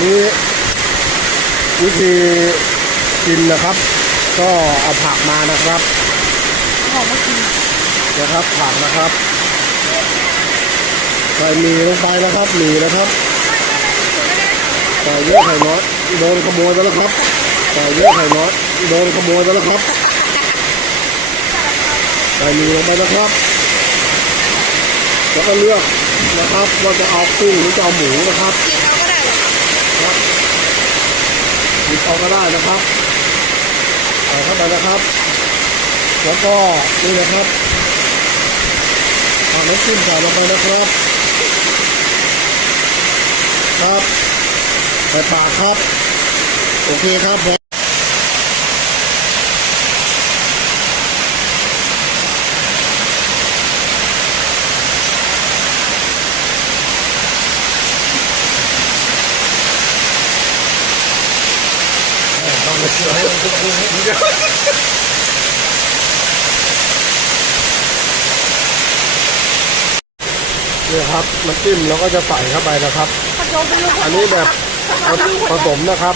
นี้วิธีกินนะครับ ก็เอาผักมานะครับหอมมากินนะครับผักนะครับใส่หมีลงไปนะครับหมีนะครับใส่เยอะใส่น้อยโดนขโมยไปแล้วครับใส่เยอะใส่น้อยโดนขโมยไปแล้วครับใส่หมีลงไปนะครับแล้วก็เลือกนะครับว่าจะเอากุ้งหรือจะเอาหมูนะครับ กินเราก็ได้หรอหยิบเอาก็ได้นะครับใส่เข้าไปนะครับ แล้วก็นี่นะครับเอาน้ำจิ้มใส่ลงไปนะครับ ครับใส่ปากครับ โอเคครับผม ต้องมา เชื่อให้มันคุ้มๆเยอะนี่ครับน้ำจิ้มเราก็จะใส่เข้าไปนะครับผัดโยมเป็นลูกอันนี้แบบผสมนะครับ